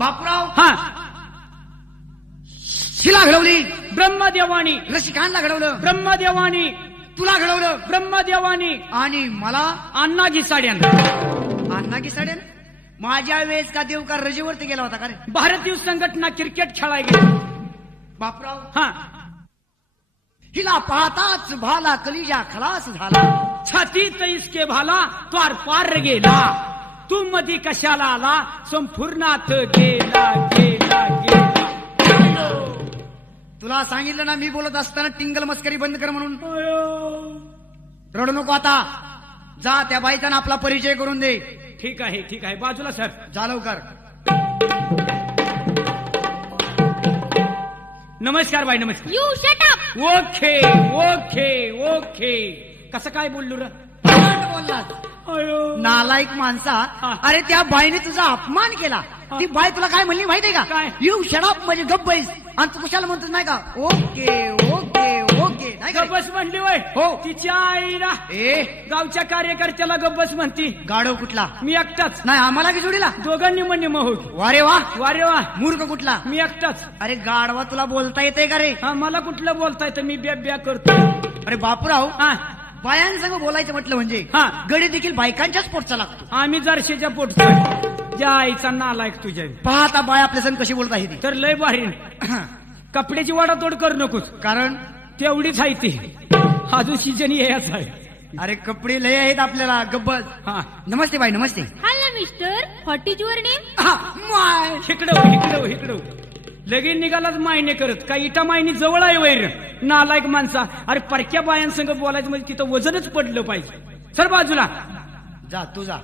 बापूराव हा शिला घडवली ब्रह्मदेवानी, रसिकांना घडवलं ब्रह्मदेवानी, तुला घडवलं ब्रह्मदेवानी, आणि मला अण्णाजी साड्यान. अण्णा की साड्यान. माझ्या वेळेस का देव का रजेवरती गेला होता का रे? भारतीय संघटना क्रिकेट खेळायला गेली. बापूराव हा हिला पाहताच भाला कलिजा खलास झाला. छातीत इसके भाला त्वार पार गेला. तू मधी कशाला आला? संपूर्णात गेला गेला गेला. तुला सांगितलं ना मी बोलत असताना टिंगल मस्करी बंद कर म्हणून. रडू नको आता. जा त्या बाईचा ना आपला परिचय करून दे. ठीक आहे ठीक आहे, बाजूला सर. जा लवकर. नमस्कार बाई, नमस्कार. You shut up. Okay okay okay. कसं काय बोललो र? बोललास नालायक माणसा. हा. अरे त्या बाईने तुझा अपमान केला. ती बाई तुला काय म्हणली माहितीये का? काय? यू शडअप म्हणजे गप्प बैस. आणि तू कशाला म्हणतोस नाही का ओके ओके ओके नाही का रे? गब्बस म्हणली वय. हो. तिच्या आईला ए गावच्या कार्यकर्त्याला गब्बस म्हणती. गाडव कुठला? मी एकटाच. नाही आम्हाला की जोडीला. दोघांनी म्हणजे महोग. वारे वा. वारे वा. मूर्ख कुठला? मी एकटाच. अरे गाडवा तुला बोलता येते का रे? हा मला कुठलं बोलताय तर मी ब्या ब्या करतो. अरे बापूराव हा बायांसंग बोलायचं म्हटलं म्हणजे हा. गडी देखील बायकांच्याच पोटचा लागतो. आम्ही जरशेच्या पोटचा. ज्या आईचा नालायक तुझ्या. पाहता बाय आपल्या संग कशी बोलत आहे ती. तर लय भारी. कपड्याची वाडातोड करू नकोस. कारण तेवढीच आहे ती. अजून सीजन यायच आहे. अरे कपडे लय आहेत आपल्याला. गब्बस. हा नमस्ते बाई नमस्ते. Hello mister, what is your name? हा, माय. इकडं इकडं इकडं. लगेच निघालाच मायने करत. काय इटा मायनी जवळ आहे वैर. नालायक माणसा. अरे परक्या बायांसंग बोलायचं म्हणजे तिथं वजनच पडलं पाहिजे. सर बाजूला. जा तू जा.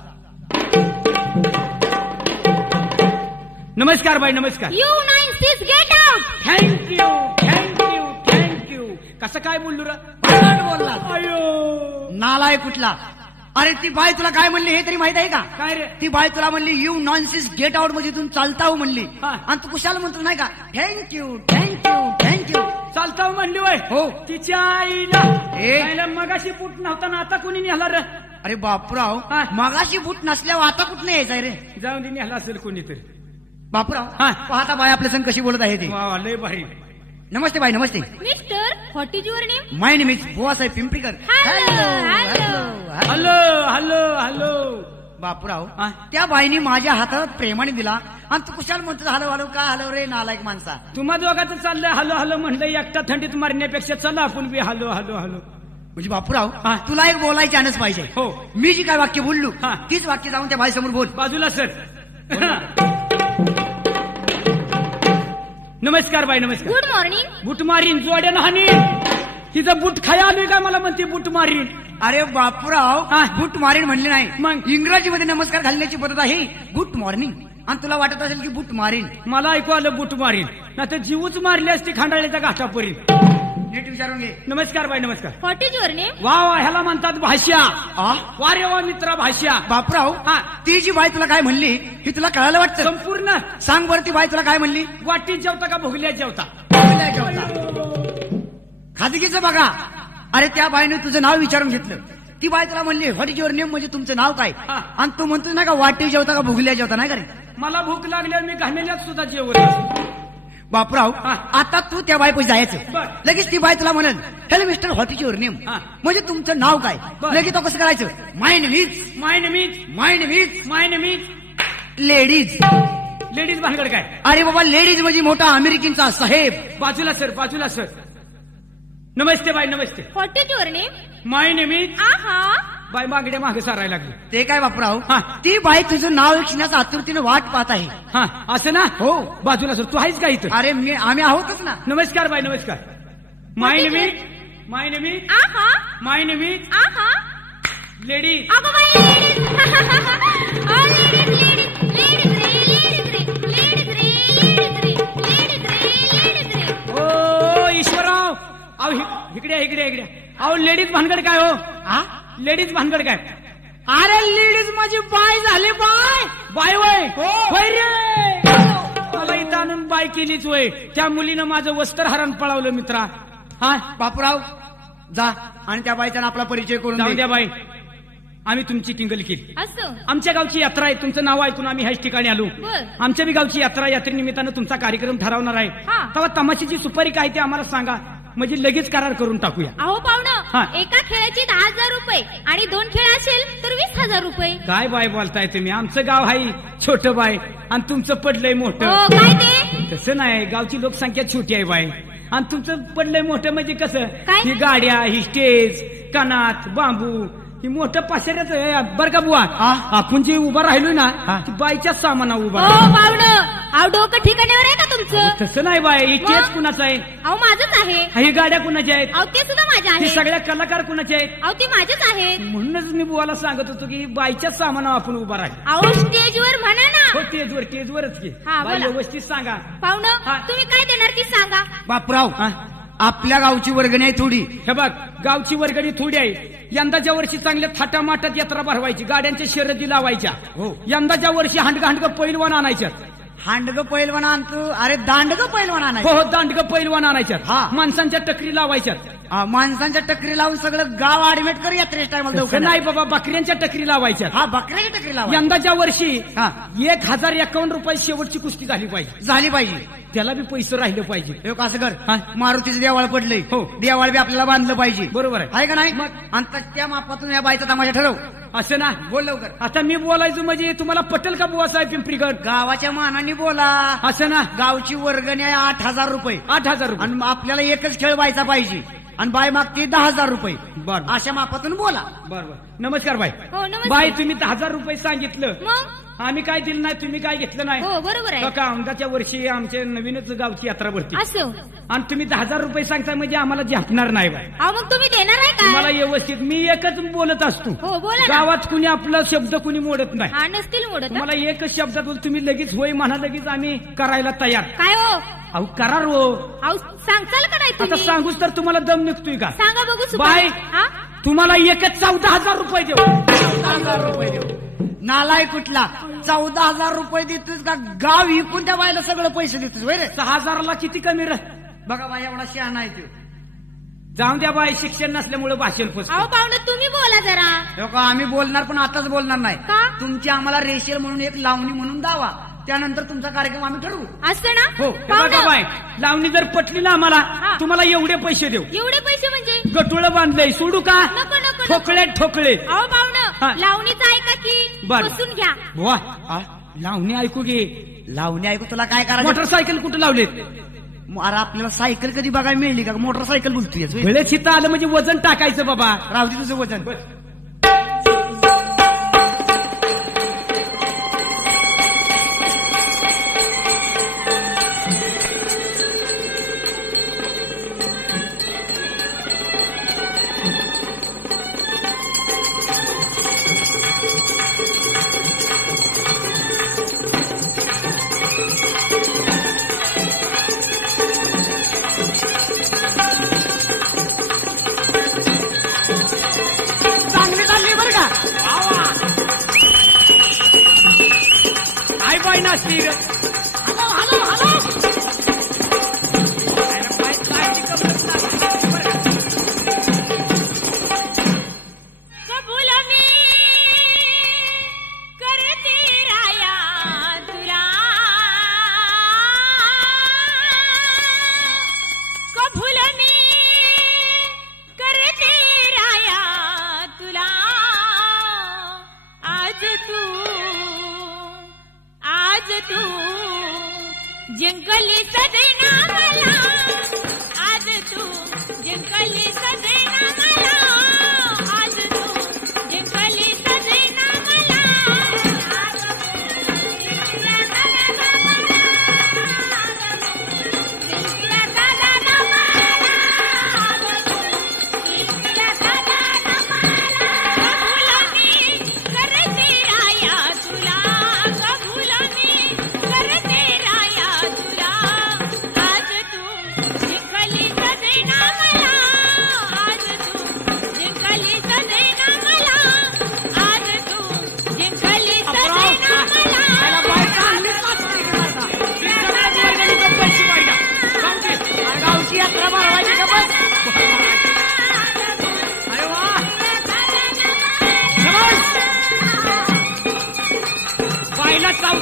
नमस्कार बाई, नमस्कार. You 96 get out. Thank you thank you thank you. कसं काय बोललो र? बोलला अयो नालाय कुठला? अरे ती बाई तुला काय म्हणली हे तरी माहित आहे का? काय रे? ती बाई तुला म्हणली यू नॉनसेन्स गेट आउट म्हणजे इथून चालता हो म्हणली. हा. आणि तू कुशाला म्हणतो नाही का थँक्यू थँक्यू थँक्यू. चालता म्हणली वय. हो. तिच्या आईला. ए. आईला मगाशी फूट नव्हता ना आता कुणी नेला र? अरे बापूराव हा. मगाशी बूट नसल्यावर आता कुठं यायचंय रे? जाऊन दे नेला असेल कोणीतरी. बापूराव हा. पाहता बाई आपल्या संग कशी बोलत आहे ती. वा वा, लय भारी. नमस्ते बाई नमस्ते. Mister, what is your name? My name is Buwasaheb Pimparikar. Hello, hello hello hello. Bapurao हा. त्या बाईने माझ्या हातात प्रेमाने दिला आणि तू कुशाल म्हणतो हॅलो हॅलो का हॅलो रे नालायक माणसा. तुम्हा दोघांचं चाललंय हॅलो हॅलो म्हणलं. एकटा थंडीत मारण्यापेक्षा चला आपण बी हॅलो हॅलो हॅलो. म्हणजे बापूराव हा. तुला एक बोलायची आणच पाहिजे. हो. मी जी काय वाक्य बोललो हा. तीच वाक्य जाऊन त्या बाईसमोर बोल. बाजूला सर. नमस्कार बाई, नमस्कार. Good morning. बुट मारीन जोड्यानं हानी. तिचं बुट खाया आलोय का मला म्हणते बुट मारीन. अरे बापूराव हा. गुड मॉर्निंग म्हणले नाही. मग? इंग्रजीमध्ये नमस्कार घालण्याची पद्धत आहे गुड मॉर्निंग. आणि तुला वाटत असेल की बुट मारीन. मला ऐकू आलं बुट मारीन. नाही तर जीवच मारली असती खांडाळ्याच्या घाटापर्यंत. नीट विचारून घे. नमस्कार बाई, नमस्कार. What is your name? वा वा, ह्याला म्हणतात भाष्या. आ? वा रे वा मित्रा भाष्या. बापूराव हा. ती जी बाई तुला काय म्हणली हे तुला कळायला वाटतं? संपूर्ण. सांग बरं ती बाई तुला काय म्हणली? वाटीत जेवता का भोगल्यात जेवता? खाजगीचं बघा. अरे त्या बाईने तुझं नाव विचारून घेतलं. ती बाई तुला म्हणली व्हॉट इज युअर नेम म्हणजे तुमचं नाव काय? हा. आणि तू म्हणतो ना का वाटी जेवता का भुगल्या जेवता नाही का रे? मला भूक लागल्यावर मी घामेल्यात सुद्धा जेवण. बापूराव हा. आता तू त्या बाईपाशी जायचं. बर. लगेच ती बाई तुला म्हणेल hello mister what is your name हा. म्हणजे तुमचं नाव काय? बर. लगेच तो कसं करायचं my name is my name is. My name is my name is. Ladies. Ladies भानगड काय? अरे बाबा लेडीज म्हणजे मोठा अमेरिकेचा साहेब. बाजूला सर, बाजूला सर. नमस्ते बाई, नमस्ते. What is your name? My name is. आहा. बाई मागड्या मागे सारायला लागली. ते काय बापूराव हा. ती बाई तुझं नाव ऐकण्याचा आतुरतेने वाट पाहत आहे. हा असं ना? हो. बाजूला सर. तू आहेस का इथं? अरे आम्ही आहोतच ना. नमस्कार बाई, नमस्कार. माय नेमीज. माय नेमीज. आहा. माय नेमीज. आहा. लेडीज. अगं बाई, लेडीज. लेडीज लेडीज लेडीज रे लेडीज रे लेडीज रे लेडीज रे. ओ ईश्वरराव. अहो इकडे इकडे इकडे. अहो लेडीज भानगड काय हो? हा? लेडीज भानगड काय? अरे लेडीज माझी बाय झाली. बाय बाय वय. होय रे. मला इथं आणून बाय केलीच वय. त्या मुलीनं माझं वस्त्र हरण पळवलं मित्रा. हा बापूराव जा आणि त्या बाईचा आपला परिचय करून जाऊ दे. द्या बाई. आम्ही तुमची टिंगल केली. असं आमच्या गावची यात्रा आहे, तुमचं नाव ऐकून आम्ही ह्याच ठिकाणी आलो. बर. आमच्या बी गावची यात्रा, यात्रेनिमित्तानं तुमचा कार्यक्रम ठरवणार आहे. हा. तेव्हा तमाशाची सुपारी काय ते आम्हाला सांगा, म्हणजे लगेच करार करून टाकूया. अहो हा. पाहुणं, एका खेळाची 10,000 रुपये आणि 2 खेळ असेल तर 20,000 रुपये. काय बाय बोलताय तुम्ही, आमचं गाव आहे छोटं बाय आणि तुमचं पडलंय हो मोठं. काय ते तसं नाही, गावची लोकसंख्या छोटी आहे बाय आणि तुमचं पडलंय मोठं म्हणजे कसं, काय? ही गाड्या, ही स्टेज, कानात बांबू, ही मोठं पाशेऱ्याच बरं का बुवा. हा. आपण जे उभा राहिलो ना हा. ती बाईच्या सामाना उभा हो राहिलो. पाहुणं, अहो डोकं ठिकाणावर आहे का तुमचं? तसं नाही बाय, ही मग? स्टेज कुणाचं आहे, अहो माझंच आहे. ही गाड्या कुणाच्या आहेत, अहो ते सुद्धा माझे ही आहे. सगळ्या कलाकार कुणाचे आहेत. अहो ते माझेच आहेत. म्हणूनच मी बुवाला सांगत होतो की बाईच्या सामाना आपण उभा राहील. अहो स्टेजवर म्हणा हो ना. स्टेजवरच की हा, बाई बोला. व्यवस्थित सांगा. पाहुणं, हा. तुम्ही काय देणार ती सांगा. बापराव, हा. आपल्या गावची वर्गणी आहे थोडी. हे बघ, गावची वर्गणी थोडी आहे. यंदाच्या वर्षी चांगल्या थाटामाटात यात्रा भरवायची, गाड्यांच्या शर्यती लावायच्या. हो. यंदाच्या वर्षी हांडगा पैलवान आणायच्यात. हांडग पैलवान आणतो, अरे दांडग पैलवान हो आणायचं. हो, दांडग पैलवान आणायच्यात. हा. माणसांच्या टकरी लावायच्यात. माणसांच्या टकरी लावून सगळं गाव ऍडमिट कर यात्रेच्या टायमाला तसं नाही बाबा, बकऱ्यांच्या टकरी लावायच्यात. हा, बकऱ्याच्या टकरी लावा. यंदाच्या वर्षी हा. 1,051 रुपये शेवटची कुस्ती झाली पाहिजे. झाली पाहिजे. त्याला बी पैसे राहिले पाहिजे. हे असं कर, हा. मारुतीचं देवाळ पडलंय. हो. देवाळ बी आपल्याला बांधलं पाहिजे. बरोबर आहे. आहे का नाही? मग? आणि त्या मापातून या बाईचा तमाशा ठरव. असं ना, बोल लवकर. आता मी बोलायचं म्हणजे तुम्हाला पटेल का बुवा साहेब पिंपरीगड? गावाच्या मानाने बोला. असं ना, गावची वर्गणी आहे 8,000 रुपये 8,000 रुपये. आणि आपल्याला एकच खेळ व्हायचा पाहिजे आणि बाय मागते 10,000 रुपये. बरं. अशा मापातून बोला. बरोबर. नमस्कार बाई. हो नमस्कार. बाई, तुम्ही 10,000 रुपये सांगितलं, मग आम्ही काय दिलं नाही, तुम्ही काय घेतलं नाही. हो बरोबर आहे. का औंधाच्या वर्षी आमच्या नवीनच गावची यात्रा भरती असं. आणि तुम्ही 10,000 रुपये सांगताय म्हणजे आम्हाला झेपणार नाही बाई. अहो मग तुम्ही देणार आहे तुम्हाला काय? व्यवस्थित मी एकच बोलत असतो. हो बोला ना. गावात कुणी आपला शब्द कुणी मोडत नाही. हा नसतील मोडत हा? तुम्हाला एकच शब्दात बोल, तुम्ही लगेच होय म्हणा, लगेच आम्ही करायला तयार. काय हो? अहो करार हो. अहो सांगचाल का नाही आता तुम्ही? सांगूच तर तुम्हाला दम निघतोय का? सांगा बघू बाय. सुपारी. हा? तुम्हाला एकच 14,000 रुपये देऊ. 14,000 रुपये देऊ. नालाय कुठला 14,000 रुपये देतोस का? गाव विकून त्या बायला सगळं पैसे देतोस वय रे? 6,000ला किती कमी रे? बघा बाई, एवढा शहाणा आहे तो. जाऊन द्या बाई, शिक्षण नसल्यामुळे भाषण फसतं. अहो पाहुणं तुम्ही बोला जरा. लोक आम्ही बोलणार पण आताच बोलणार नाही. का? तुमची आम्हाला रेशेल म्हणून एक लावणी म्हणून दावा, त्यानंतर तुमचा कार्यक्रम आम्ही ठरवू. असं ना? हो. हे बघा पाहुणं, बाई, लावणी जर पटली ना आम्हाला, हा. तुम्हाला एवढे पैसे देऊ. एवढे पैसे म्हणजे? गटुळं बांधलंय, सोडू का? नको नको नको. ठोकळे ठोकळे. अहो हा. पाहुणं, लावणीचं ऐका की बरं. बसून घ्या. वा, लावणी ऐकू घे. लावणी ऐकू तुला काय करायचं? मोटरसायकल कुठे लावलेत? अरे आपल्याला सायकल कधी बघायला मिळली का? मोटरसायकल बोलतोय. वेळेस इथं आलं म्हणजे वजन टाकायचं बाबा. राहू दे तुझं वजन. चांगली चालली बरं का? काय बाई नाचली ग? Hello hello hello. कबूल मी करते राया तुला. कबूल मी करते राया तुला. आज तू जिंकली सदैना मला. आज तू जिंकली सदैना मला. आज तू जिंकली सदैना मला. करते राया तुला. कबूल मी करते राया तुला. आज तू जिंकली सदैना मला.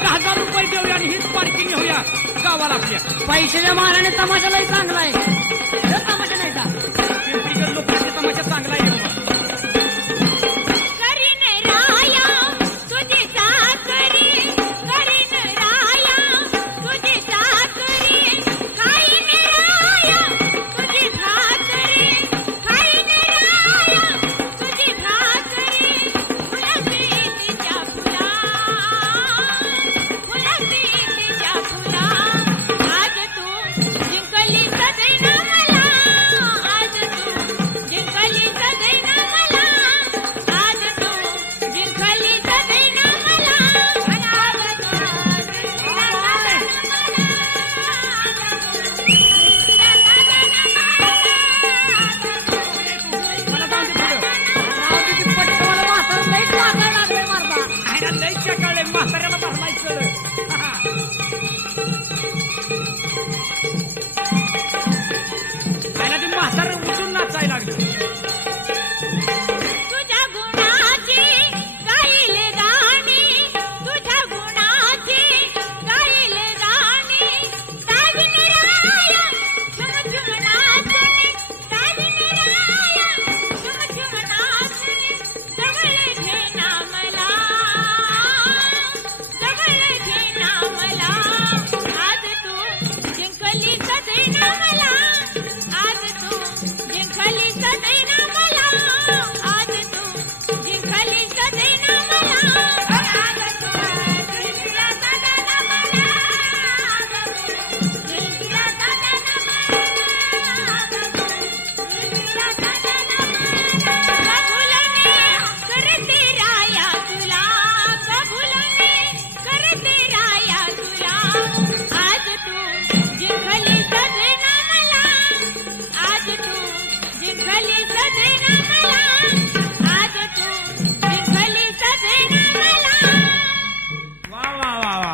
1000 रुपये देऊया आणि हीच पार्किंग घेऊया गावाला आपल्या. पैशाच्या मानाने तमाशालाही चांगला आहे. हे तमाशा नाही का? पिंपरीकर लोकांचे तमाशा चांगला आहे बाबा. करीन राया तुझी चाकरी, करीन राया तुझी चाकरी, खाईन राया तुझी भाकरी, खाईन राया तुझी भाकरी. फुलती तिच्या फुला, फुलती तिच्या फुला. आज तू जिंकली सदैना मला, आज तू जिंकली सदैना मला, आज तू जिंकली सदैना मला. आणि आज तू मला जाऊन दे पुढं. पटकन म्हातारं लईच वागायला लागलंय मारता. आयला लई चकाळलंय, म्हाताऱ्याला भरमायचं. आयला ते म्हातारं उठून नाचायला लागलं. तुझ्या गुणाची गाईल गाणी, तुझ्या गुणाची गाईल गाणी. दागिने राया झुम झुम नाचणे, दागिने राया झुम झुम नाचणे. जवळ घे ना मला, जवळ घे ना मला. आज तू जिंकली सदैना मला, आज तू जिंकली सदैना मला, आज तू जिंकली सदैना मला. आज तू जिंकल्या सदैना मला, आज तू जिंकल्या सदैना मला, आज तू जिंकल्या सदैना मला. कबूलने करते राया तुला, कबूलने करते राया तुला. आज तू जिंकली सदैना मला, आज तू जिंकली सदैना मला, आज तू जिंकली सदैना मला. वा वा वा वा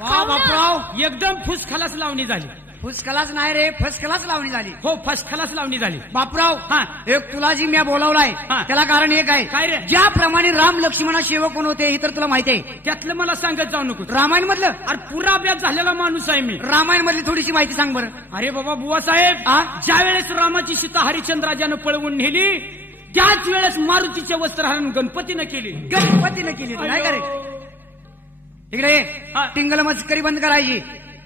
वा बापराव, एकदम फुसखलास लावणी झाली. फुसकलाच नाही रे, फसकलाच लावणी झाली. हो फसखलास लावणी झाली. बापराव, हा. एक तुला जी मी बोलावलाय हा. त्याला कारण एक आहे. काय रे? ज्याप्रमाणे राम लक्ष्मणा सेवक कोण होते हे तर तुला माहिती आहे. त्यातलं मला सांगत जाऊ नको. रामायण मधलं, अरे पुरा अभ्यास झालेला माणूस आहे मी. रामायण मधली थोडीशी माहिती सांग बरं. अरे बाबा बुवा साहेब, हा? ज्या वेळेस रामाची सीता हरिश्चंद्राजानं पळवून नेली त्याच वेळेस मारुतीचे वस्त्रहरण गणपतीनं केली. गणपतीनं केली नाही का रे? इकडे ये. हा. टिंगल मस्करी बंद करायची.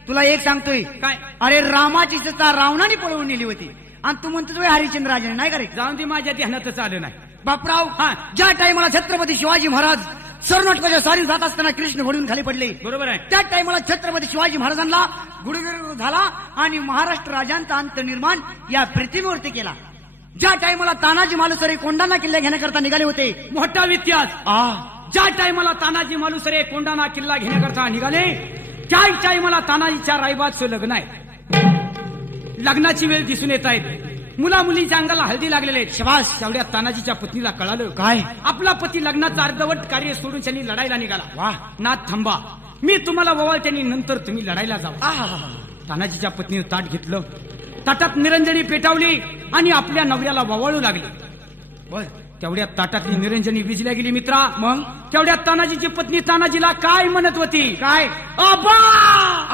तुला एक सांगतोय, काय? अरे रामाची सीता रावणाने पळवून नेली होती आणि तू म्हणतोय हरिश्चंद्राजाने, नाही का रे? जाऊन दे, माझ्या ध्यानातच आलं नाही. बापराव, हा. ज्या टायमाला छत्रपती शिवाजी महाराज सरनोटकाच्या सारी जात असताना कृष्ण घडून खाली पडले, बरोबर आहे. त्या टायमाला छत्रपती शिवाजी महाराजांना गुडगुड झाला आणि महाराष्ट्र राजांचा अंत निर्माण या पृथ्वीवरती केला. ज्या टायमाला तानाजी मालुसरे कोंढाणा किल्ला घेण्याकरता निघाले होते, मोठा इतिहास. ज्या टायमाला तानाजी मालुसरे कोंढाणा किल्ला घेण्याकरता निघाले त्या टायमाला तानाजीच्या रायबाचं लग्न आहे. लग्नाची वेळ दिसून येत आहेत. मुला मुलींच्या अंगाला हळदी लागलेले आहेत. शबाश. तेवढ्या तानाजीच्या पत्नीला कळालं काय? आपला पती लग्नाचं अर्धवट कार्य सोडून त्यांनी लढायला निघाला. वा. नाथ थांबा, मी तुम्हाला ववाळत्यानी नंतर तुम्ही लढायला जावा. आहा. तानाजीच्या पत्नीनं ताट घेतलं, ताटात निरंजनी पेटावली आणि आपल्या नवऱ्याला ववाळू लागली. बोल. तेवढ्यात ताटातली निरंजनी विजल्या गेली मित्रा. मग तेवढ्यात तानाजीची पत्नी तानाजीला काय म्हणत होती? काय? आबा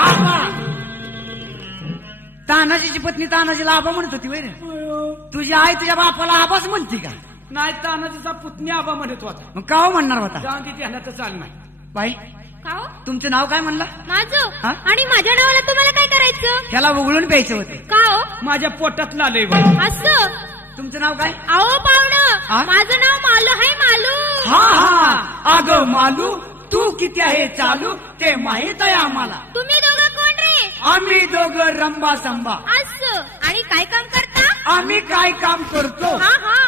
आबा. तानाजीची पत्नी तानाजीला आबा म्हणत होती वय रे? तुझी आई तुझ्या बापाला आबाच म्हणते का? नाही, तानाजीचा पुतणी आबा म्हणत होता. मग का हो म्हणणार होता? जाऊन तिथे ह्याला चाल नाही. बाई, का हो? तुमचं नाव काय म्हणला? माझं? हा? आणि माझ्या नावाला तुम्हाला काय करायचं? त्याला उघडून प्यायचं होते. का हो? माझ्या पोटात लालय बाई. असं? तुमचं नाव काय? अहो हा? पाहुणं, माझं नाव मालू आहे, मालू. हा हा. अगं मालू, तू किती आहे चालू ते माहित आहे आम्हाला. तुम्ही दोघं कोण रे? आम्ही दोघं रंबा संबा. असं. आणि काय काम करता? आम्ही काय काम करतो? हा हा.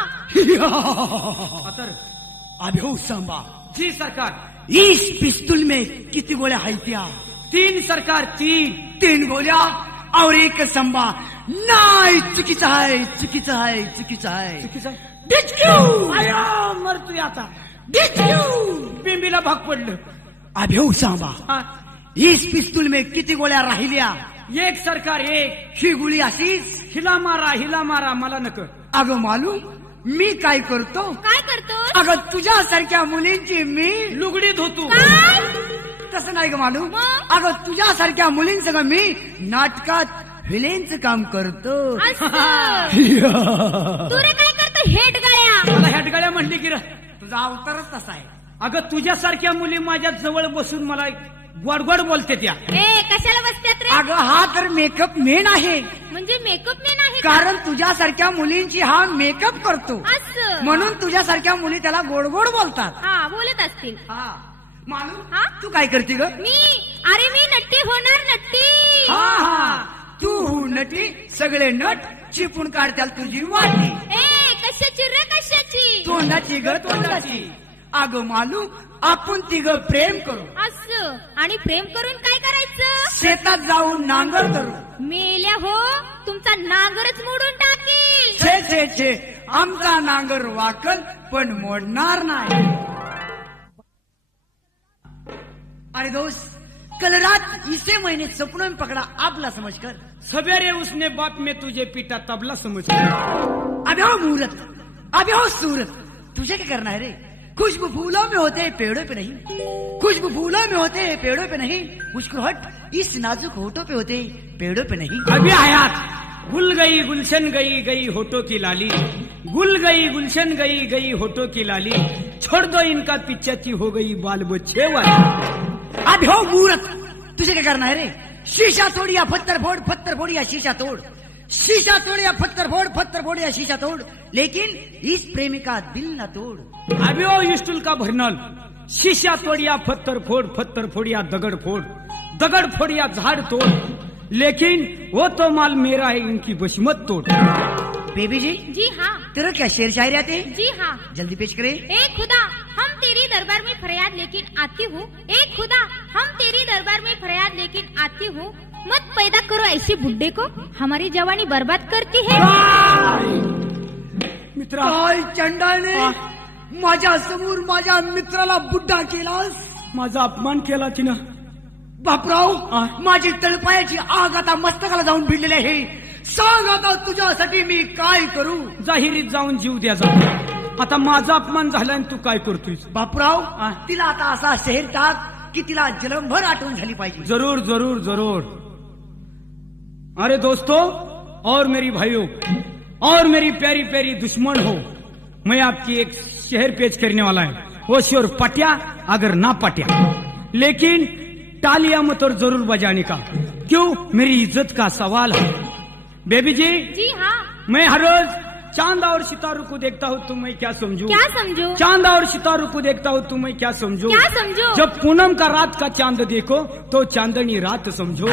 तर अभ्यू संबा. जी सरकार. इस पिस्तूल में किती गोळ्या आहेत त्या? 3 सरकार 3 गोळ्या और एक संबा. नाही, चुकीचं आहे, चुकीचं आहे, चुकीचं आहे. डिचक्यू. आया मरतोय आता. डिचक्यू. बिंबीला भाग पडलं. अभ्यू संबा. हा. इस पिस्तूल में किती गोळ्या राहिल्या? 1 सरकार 1. ही गोळी अशीच. हिला मारा मला नक. अगं मालू, मी काय करतो? काय करतो? अगं तुझ्यासारख्या मुलींची मी लुगडी धुतू. काय? तसं नाही ग मालू. मग? अगं तुझ्यासारख्या मुलींसंग मी नाटकात व्हिलेनचं काम करतो. असं. तू रे काय करतो हेट गळ्या? मला हॅटगाड्या म्हणली की र. तुझा अवतारच तसा आहे. अगं तुझ्यासारख्या मुली माझ्या जवळ बसून मला गोड गोड बोलते त्या. ए कशाला बसत्यात रे? अगं हा तर मेकअप मेन आहे. म्हणजे मेकअप मेन आहे का? कारण तुझ्यासारख्या मुलींची हा मेकअप करतो. असं. म्हणून तुझ्यासारख्या मुली त्याला गोड गोड बोलतात. हा बोलत असतील. हा मालू हा? तू काय करते ग? मी नट्टी होणार नट्टी. हा हा तू हो नटी सगळे नट चिपून काढत्याल तुझी वाटी. ए कशाची रे कशाची? तोंडाची ग तोंडाची. अगं मालू आपण तिघ प्रेम करू. असं. आणि प्रेम करून काय करायचं? शेतात जाऊन नांगर करू. मेल्या हो तुमचा नांगरच मोडून टाकी. छे छे छे आमचा नांगर वाकल पण मोडणार नाही. अरे दोस्त कल रात इसे महीने सपनों में पकड़ा आपला समझकर. सवेरे उसने बाप में तुझे पीटा तबला समझ. अबे हो मूरत अबे हो सूरत तुझे क्या करना है रे? खुशबू फूलों में होते पेड़ों पे नहीं. खुशबू फूलों में होते पेड़ों पे नहीं. मुस्कुराहट इस नाजुक होठों पे होते पेड़ों पे नहीं. अभी आयात गुल गई गुलशन गई गई होठों की लाली. गुल गई गुलशन गई गई होठों की लाली. छोड़ दो इनका पिच्चाची हो गई बाल बच्चे वाली. अबे हो मूरत तुझे क्या करना है रे? शीशा तोड़ या पत्थर फोड़ या शीशा तोड़. शीशा तोड़ या पत्थर फोड़ या शीशा तोड़. लेकिन इस प्रेमी का दिल न तोड़. अभी ओ स्टूल का भरनल. शीशा तोड़िया पत्थर फोड़िया दगड़ फोड़िया झाड़ तोड़. लेकिन वो तो माल मेरा है इनकी बशमत तोड़. बेबी जी जी हाँ. तेरा क्या शेर शायरी आते हैं? जी हाँ. जल्दी पेश करे. ए खुदा हम तेरी दरबार में फरियाद लेकिन आती हूँ. ए खुदा हम तेरी दरबार में फरियाद लेकिन आती हूँ. मत पैदा करो ऐसे बुड्ढे को हमारी जवानी बर्बाद करती है. मित्रा काय चंडाने माझ्या समोर माझ्या मित्राला बुड्ढा केलास. माझा अपमान केला तिनं. बापराव हा? माझी तळपायाची आग आता मस्तकाला जाऊन भिडलेली आहे. सांग आता तुझ्यासाठी मी काय करू? जाहिरीत जाऊन जीव द्या जा. आता माझा अपमान झाला आणि तू काय करतोय? बापराव हा? तिला आता असा शहर टाक की तिला जलमभर आठवण झाली पाहिजे. जरूर जरूर जरूर. अरे दोस्तों और मेरी भाइयों और मेरी प्यारी प्यारी दुश्मन हो, मैं आपकी एक शहर पेश करने वाला है. वो शोर पटिया अगर ना पटिया, लेकिन तालियां मत और जरूर बजाने का. क्यों? मेरी इज्जत का सवाल है. बेबी जी जी हाँ. मैं हर रोज चांद और सितारों को देखता हूँ तो मैं क्या समझूं? क्या समझो? चांद और सितारों को देखता हूँ तो मैं क्या समझूं? क्या समझो? जब पूनम का रात का चांद देखो तो चांदनी रात समझो.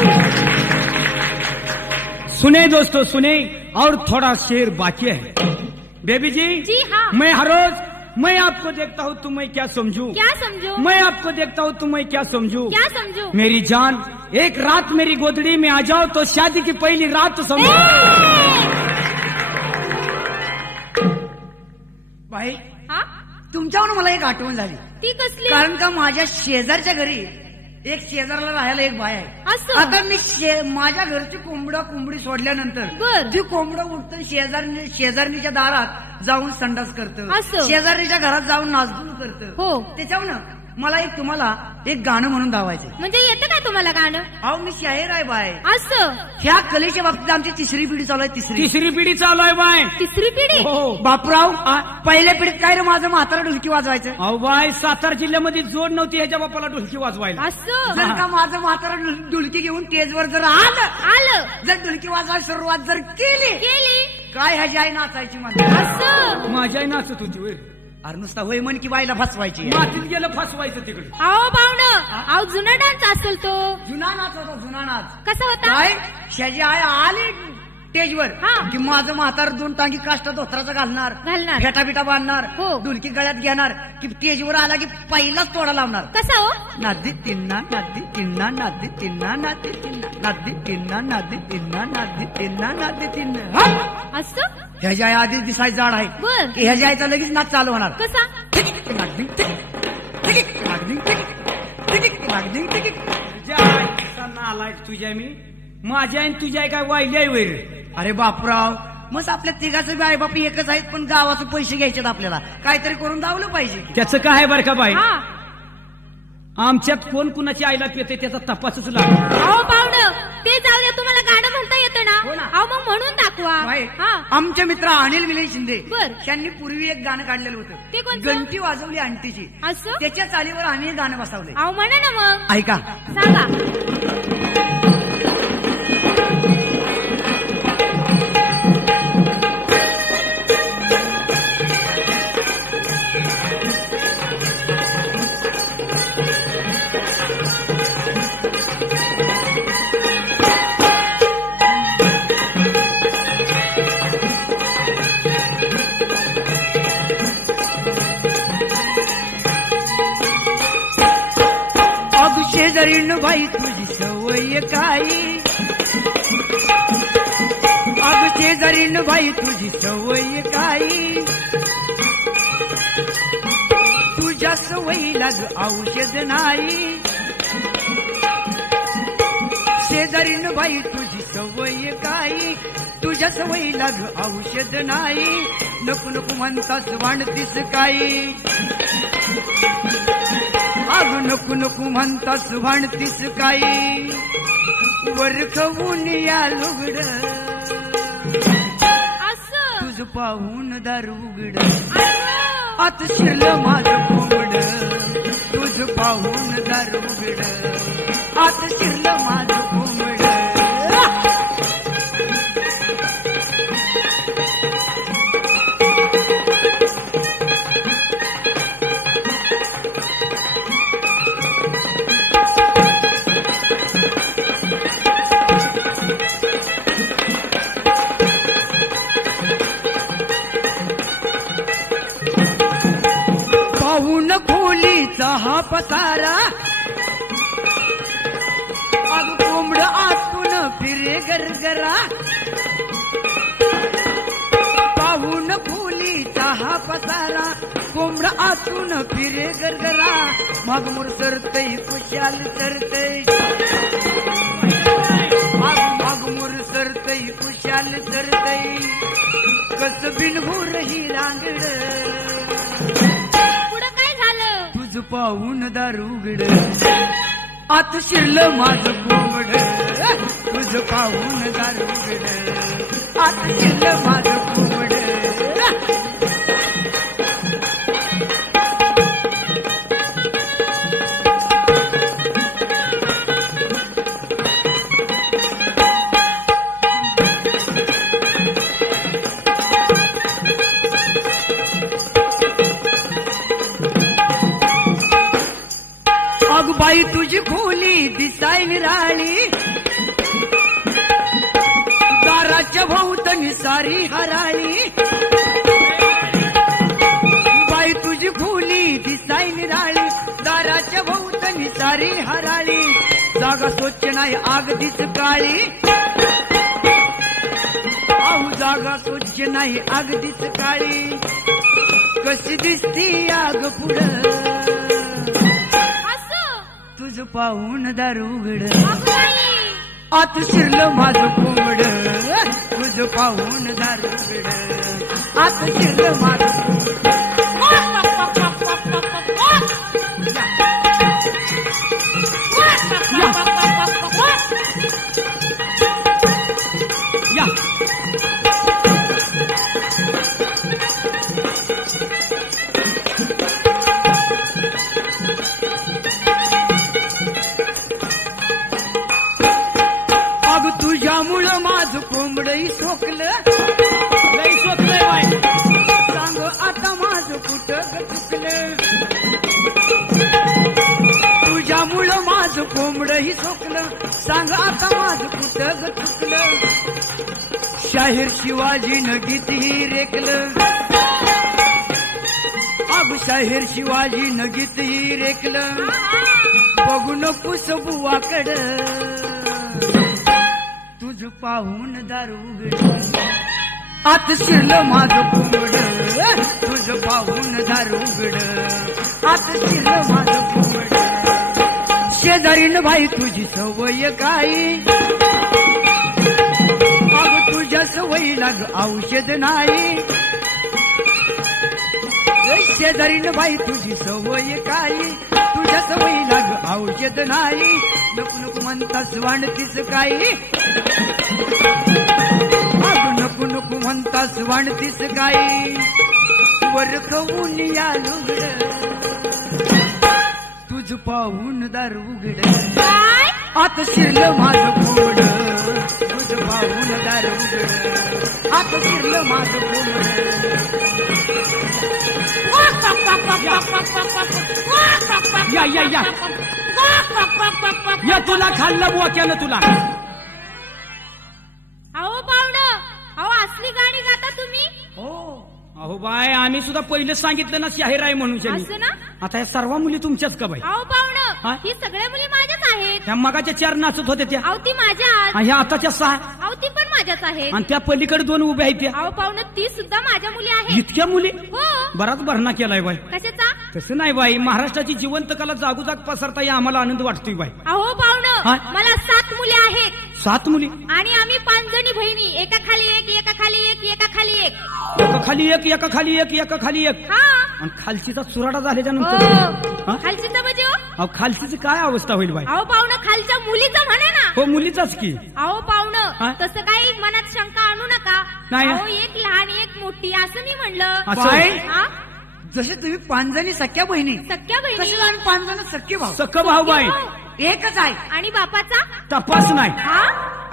सुने दोस्तों सुने, और थोड़ा शेर बाकी है. बेबी जी जी हाँ. मैं हर रोज मैं आपको देखता हूँ तो मैं क्या समझूं? क्या समझो? मैं आपको देखता हूँ तो मैं क्या समझूं? क्या समझो? मेरी जान एक रात मेरी गोदड़ी में आ जाओ तो शादी की पहली रात समझो. बाई हा? तुमच्यावर मला एक आठवण झाली. ती कसली? कारण का माझ्या शेजारच्या घरी एक शेजारला राहायला एक बाय आहे. असं? आता मी माझ्या घरची कोंबडी सोडल्यानंतर बर. ती कोंबडं उठतं शेजारणीच्या दारात जाऊन संडास करतं. असं? शेजारणीच्या घरात जाऊन नाचधून करतं. हो. त्याच्यावर मला तुम्हाला एक गाणं म्हणून दावायचं. म्हणजे येतं का तुम्हाला गाणं? अहो मी शाहीर आहे बाय. असं? ह्या कलेच्या बाबतीत आमची तिसरी पिढी चालू आहे. तिसरी पिढी चालू आहे बाय. तिसरी पिढी? हो. बापराव पहिल्या पिढीत काय रे माझं म्हातारा ढोलकी वाजवायचं. अहो बाय, सातारा जिल्ह्यामध्ये जोड नव्हती ह्याच्या बापाला ढोलकी वाजवायला. असं? जर का माझं म्हातारा ढोलकी घेऊन स्टेजवर जर आलं, जर ढोलकी वाजवायला सुरुवात जर केली काय ह्याची आई नाचायची मला. असं? माझ्या नाचत होती वे. अरे नुसता होय मन की बाईला फसवायची. मातीत गेलं फसवायचं तिकडे. अहो पाहुणं, अहो जुना डान्स असेल तो. जुना नाच होता जुना नाच. कसा होता? काय ह्याची आई आली स्टेजवर हा. की माझं म्हातार 2 टांगी काष्टा धोत्राचं घालणार, फेटा बिटा बांधणार, हो. ढोलकी गळ्यात घेणार की स्टेजवर आला की पहिलाच तोडा लावणार. कसा हो? नादी तिन्ना नादी तिन्ना नादी तिन्ना नादी तिन्ना नादी तिन्ना नादी तिन्ना नादी तिन्ना नादी तिन्ना. असं? ह्याच्या आई आधीच दिसायचं जाड आहे. बर. की ह्याच्या आईचा लगेच नाच चालू होणार. कसा? नालायक तुझ्या मी माझ्या आणि तुझ्या काय वाहिली वैर. अरे बापराव मग आपल्या तिघाचं बी आई बाप एकच आहेत पण गावाचे पैसे घ्यायचे आपल्याला काहीतरी करून दावलं पाहिजे. त्याचं काय आहे बरं का बाई? हा. आमच्यात कोण कुणाची आईला पिते त्याचा तपासच लागला. अहो पाहुणं ते जाऊ द्या, तुम्हाला गाणं म्हणता येतं ना? हो ना. अहो मग म्हणून दाखवा. बाई, हा. आमचे मित्र अनिल विलय शिंदे बर. त्यांनी पूर्वी एक गाणं काढलेलं ते होतं, कोणतं? घंटी वाजवली आंटीची. असं? त्याच्या चालीवर आम्ही हे गाणं बसवले. अहो म्हणा ना मग. ऐका. सांगा. शेजारीण बाई तुझी सवय काही, अग शेजारीण बाई तुझी सवय काही, तुझ्या सवयीला औषध नाही. शेजारीण बाई तुझी सवय काही, तुझ्या सवयीला औषध नाही. नको नको म्हणतास वाढतीस काही, अग नको नको म्हणतास भांडतीस काही. वर खवून या लुगड असं तुझ पाहून दारू उघड. आत शिरलं माझं कोंबड तुझ पाहून दारू उघड. आत शिरलं माझं कोंबड. पाहून खोलीचा हा पसारा, अग कोंबड आतून फिरे गरगरा. पाहून खोलीचा हा पसारा, कोंबड आतून फिरे गरगरा. मागमोर सरतई कुशाल सरतई, मागमोर सरतई कुशाल सरतई. कस बिनभूर ही रांगड तुझ पाहून दारू उघड. आत शिरलं माझं कोंबड तुझ पाहून दारू उघड. आत शिरलं माझं कोंबड. अग बाई तुझी खोली दिसाय निराळी, दाराच्या भोवतणी सारी हराळी. बाई तुझी खोली दिसाय निराळी, दाराच्या भोवतणी सारी हराळी. जागा स्वच्छ नाही अगदीच काळी, अहो जागा स्वच्छ नाही अगदीच काळी. कशी दिसती आग पुढं तुझ पाहून दारू उघड. आत शिरलं माझं कोंबड तुझ पाहून दारू उघड. आत शिरलं माझं कोंबड. या अग तुझ्यामुळं माझं कोंबडही सोकलं. लई सोपलंय बाई. सांग आता माझं कुठं चुकलं. तुझ्यामुळं माझं कोंबडही सोकलं. सांग आता माझं कुठं चुकलं. शाहीर शिवाजीनं गीत ही रेकलं. अग शाहीर शिवाजीनं गीत ही रेकलं. बघू नकोस बुवाकडं तुझ पाहून दारू उघड. आत शिरलं माझं कोंबड तुझ पाहून दारू उघड. आत शिरलं माझं कोंबड. शेजारीन बाई तुझी सवय काही, अग तुझ्या सवयीला औषध नाही. शेजारीन बाई तुझी सवय काही, तुझ्या सवयीला ग औषध नाही नको नको म्हणतास वाढतीस काही अगं नको नको म्हणतास वाढतीस काही वर खाऊन या लुगड तुझ पाहून दार उघड काय आता शिरलं माझं पोड तुझ पाहून दार उघड आता शिरलं माझं या या या या तुला खाल्लं बोक्यानं तुला. अहो पाहुणं, अहो असली गाणी गाता तुम्ही? हो अहो बाय आम्ही सुद्धा पहिलेच सांगितलं ना शाहीर आहे म्हणून शनी. असं ना? आता या सर्व मुली तुमच्याच का बाई? अहो हा? पाहुणं, ही सगळ्या मुली माझ्याच आहेत. ह्या मगाच्या 4 नाचत होत्या त्या अहो ती माझ्याच. आणि ह्या आताच्या 6 अहो ती पण माझ्याच आहेत. आणि त्या पलीकडे 2 उभ्या आहेत त्या. अहो पाहुणं, ती सुद्धा माझ्या मुली आहेत. इतक्या मुली हो. बराच भरणा केलाय बाई. कशाचा? तसं नाही बाई, महाराष्ट्राची जिवंत कला जागोजाग पसरता या आम्हाला आनंद वाटतोय बाई. अहो हा? पाहुणं, मला 7 मुली आहेत 7 मुली आणि आम्ही 5 जणी बहिणी. एका खाली एक, एका खाली एक, एका खाली एक. एका खाली एक, एका खाली एक, एका खाली एक. हा. आणि खालचीचा चुराडा झाल्याच्या हो. नंतर हा? खालचीचं म्हणजे हो? अहो खालचीची काय अवस्था होईल बाई? अहो पाहुणं, खालच्या मुलीचं म्हणा ना. हो मुलीचाच की. अहो हा? पाहुणं, तसं काही मनात शंका आणू नका. नाही. अहो एक लहान एक मोठी असं मी म्हणलं. असं? बाई, हा? जसे तुम्ही 5 जणी सख्या बहिणी सख्या बहिणी तसे आम्ही 5 जण सख्खे भाऊ सख भाऊ बाई. एकच आहे. आणि बापाचा? तपास नाही. हा.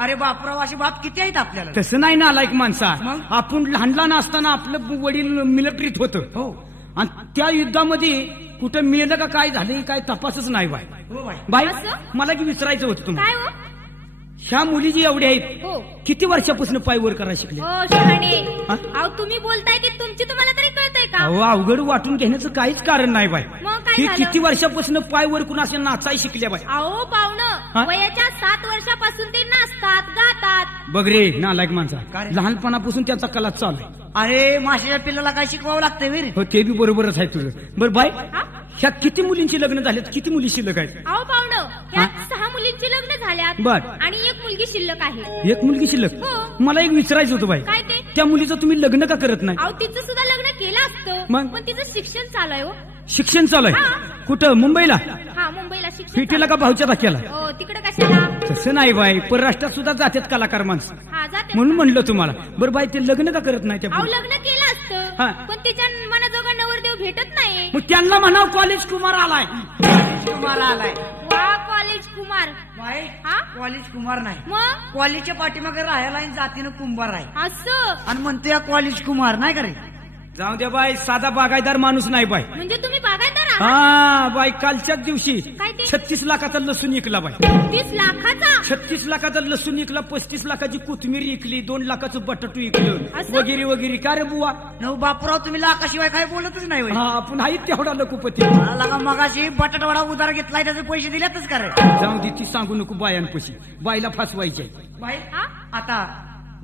अरे बापराव, असे बाप किती आहेत आपल्याला? तसं नाही ना लाईक माणसा. मग? आपण लहान लहान असताना आपलं वडील मिलिटरीत होतं हो आणि त्या युद्धामध्ये कुठं मेलं का काय झालं काय तपासच नाही बाई. हो बाई. बाई असं? मला की विचारायचं होतं तुम्हाला, काय हो? ह्या मुली जी एवढ्या आहेत हो. किती वर्षापासून पाय वर करायला शिकले? हो शहाणे. हा? अहो तुम्ही बोलताय ते तुमची तुम्हाला तरी कळतंय का? अहो अवघड वाटून घेण्याचं काहीच कारण नाही बाई. मग काय ही झालं? किती वर्षापासून पाय वर कुणा असे नाचाय शिकल्या बाई? अहो हा? पाहुणं, वयाच्या 7 वर्षापासून ते नाचतात गातात. बघ रे नालायक माणसा, काय रे? लहानपणापासून त्याचा कला चालू आहे. अरे माशाच्या पिल्लाला काय शिकवावं लागतंय वीर? हो ते बी बरोबरच आहे तुझं. बरं बाई, हा? ह्या किती मुलींची लग्न झालेत, किती मुली शिल्लक आहेत? अहो पाहुणं, ह्यात 6 मुलींची लग्न झाल्यात बर. आणि एक मुलगी शिल्लक आहे. एक मुलगी शिल्लक. हो. मला एक विचारायचं होतं बाई, काय ते? त्या मुलीचं तुम्ही लग्न का करत नाही? अहो तिचं सुद्धा लग्न केलं असतं, मग? पण तिचं शिक्षण चालू आहे हो. शिक्षण चालू आहे? हा. कुठं मुंबईला? हा, मुंबईला शिक्षण सिटीला चालू का भाऊच्या टाक्याला? आहे. हो, तिकडे कशाला? तसं नाही बाई, परराष्ट्रात सुद्धा जातात कलाकार माणसं, हा जाते. म्हणून म्हणलं तुम्हाला. बरं बाई, ते लग्न का करत नाही त्या अहो मुली? लग्न केलं हा. असतं, पण तिच्या मनाजोगा नवरदेव भेटत नाही. मग त्यांना म्हणाव कॉलेज कुमार आलाय. कुमार आलाय. वा कॉलेज कुमार. बाई, हा? कॉलेज कुमार नाही, मग कॉलेजच्या पाठीमागे राहायला आणि जातीनं कुंभार आहे असं आणि म्हणतो या कॉलेज कुमार नाही का रे? जाऊ द्या बाई, साधा बागायदार माणूस नाही बाई. म्हणजे तुम्ही बागायतदार आहात? हा बाई, कालच्याच दिवशी काय ते? 36 लाखाचा लसूण विकला बाई. 30 लाखाचा? 36 लाखाचा लसूण विकला, 35 लाखाची कोथिंबीर विकली, 2 लाखाचं बटाटू विकलं, असं? वगैरे वगैरे. का रे बुवा? नऊ बापराव, तुम्ही लाखाशिवाय काय बोलतच नाही होय. हा आपण आहे तेवढा लकुपती. लगा मगाशी बटाटवडा उधार घेतलाय, त्याचे पैसे दिलेतच का रे? जाऊ दे, ती सांगू नको बायांपशी, बाईला फासवायची. बाई, हा? आता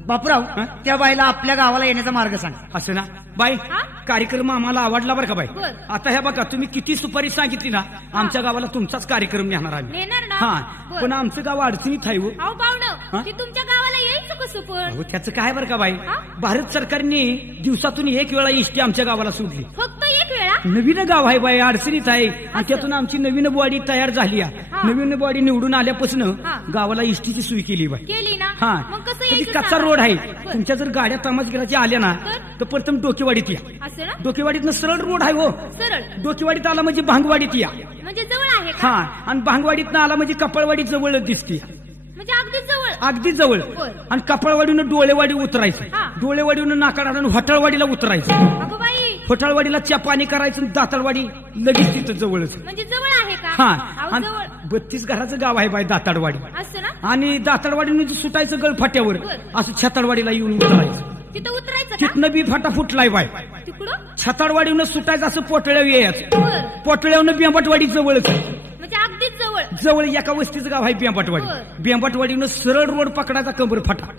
बापराव, हा? त्या बाईला आपल्या गावाला येण्याचा मार्ग सांग. असं ना बाई, हा? कार्यक्रम आम्हाला आवडला बरं का बाई. बर. आता ह्या बघा, तुम्ही किती सुपारी सांगितली ना, आमच्या गावाला तुमचाच कार्यक्रम नेणार आम्ही. नेणार ना? हा, बर. पण आमचं गाव अडचणीत आहे हो. अहो हा? पाहुणं, ती तुमच्या गावाला यायचं कसं पण? अहो, त्याचं काय बरं का बाई, हा? भारत सरकारने दिवसातून 1 वेळा इष्टी आमच्या गावाला सोडली. फक्त एक वेळा? नवीन गाव आहे बाई, अडचणीत आहे, आणि त्यातून आमची नवीन बॉडी तयार झाली आहे. हा. नवीन बॉडी निवडून आल्यापासून हा. गावाला इष्टीची सोय केली बाई. केली ना? हा, मग कसं म्हणजे यायचं कच्चा सांगा? रोड आहे. बर. तुमच्या जर गाड्या तमासगिराच्या आल्या ना, तर प्रथम डोकेवाडीत या. असं ना? डोकेवाडीतनं सरळ रोड आहे हो. सरळ डोकेवाडीत आला म्हणजे भांगवाडीत या. म्हणजे जवळ आहे का? हा, आणि भांगवाडीतनं आला म्हणजे कपाळवाडी जवळ दिसते, म्हणजे अगदी जवळ. अगदी जवळ. बर. आणि कपाळवाडीनं डोळेवाडी उतरायचं, हा. डोळेवाडीनं नाकाडा होटाळवाडीला उतरायचं, अगो बाई, होटाळवाडीला च्या पाणी करायचं, दाताळवाडी लगेच तिथं जवळच. म्हणजे जवळ आहे का? हा, अहो, आणि जवळ 32 घराचं गाव आहे बाई दाताडवाडी. असं ना? आणि दाताडवाडीनं सुटायचं गळफाट्यावर, बर. असं छताडवाडीला येऊन उतरायचं. तिथं उतरायचं का? तिथनं बी फाटा फुटलाय बाय. तिकडं? छताडवाडीनं सुटायचं, असं पोटळ्यावर यायचं. बर. पोटळ्यावनं बेंबाटवाडी जवळच, म्हणजे अगदीच जवळ. जवळ एका वस्तीचं गाव आहे बेंबाटवाडी. बर. बेंबाटवाडीनं सरळ रोड पकडायचा, कंबर फाटा.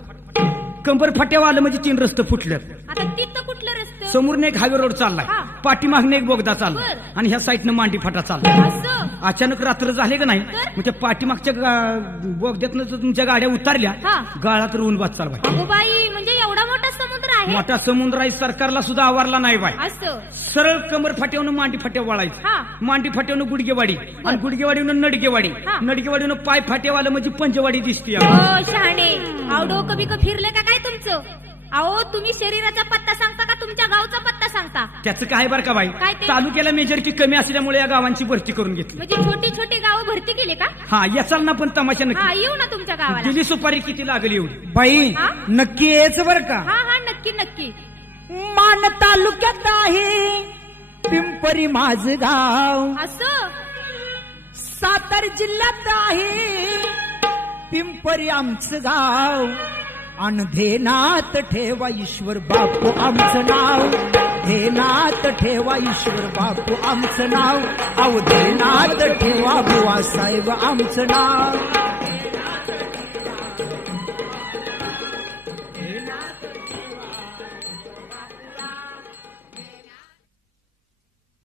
कंबर फाट्यावर आलं म्हणजे 3 रस्ते फुटल्यात. आता तिथं कुठलं रस्तं? समोरने एक हायवे रोड चाललाय, हा. पाठीमागने एक बोगदा चाललाय, बर. आणि ह्या साईडनं मांडी फाटा चाललाय. असं? अचानक रात्र झाले का नाही, तर? मग त्या पाठीमागच्या बोगद्यातनं जर तुमच्या गाड्या उतरल्या, हा. गाळात रोवून वाच चालवाय. अगो बाई, म्हणजे एवढा मोठा समुद्र आहे. मोठा समुद्र आहे, सरकारला सुद्धा आवारला नाही बाय. असं सरळ कमर फाट्यावरून मांडी फाट्या वळायचं, हा. मांडी फाट्यावरून गुडगेवाडी आणि गुडगेवाडीवरून नडगेवाडी, हा. नडगेवाडीवरून पाय फाट्यावालं म्हणजे पंचवाडी दिसते. हो शहाणे, अहो डोकं बिकं फिरले का काय तुमचं? अहो तुम्ही शरीराचा पत्ता सांगता का तुमच्या गावचा पत्ता सांगता? त्याचं काय बरं का बाई, काय ते? तालुक्याला मेजॉरिटी कमी असल्यामुळे या गावांची भरती करून घेतली. म्हणजे छोटी छोटी गावं भरती केली का? हा याचाल ना पण तमाशा हा नक्की. येऊ ना तुमच्या गावाला. दिली सुपारी किती लागली एवढी बाई हा? नक्की यायचं बर का. हा हा नक्की नक्की. मान तालुक्यात आहे पिंपरी माझं गाव, असं सातारा जिल्ह्यात आहे पिंपरी आमचं गाव. अन धेनात ठेवा ईश्वर बापू आमचं नाव, धेनात ठेवा ईश्वर बापू आमचं नाव, अहो धेनात ठेवा बुवा साहेब आमचं नाव.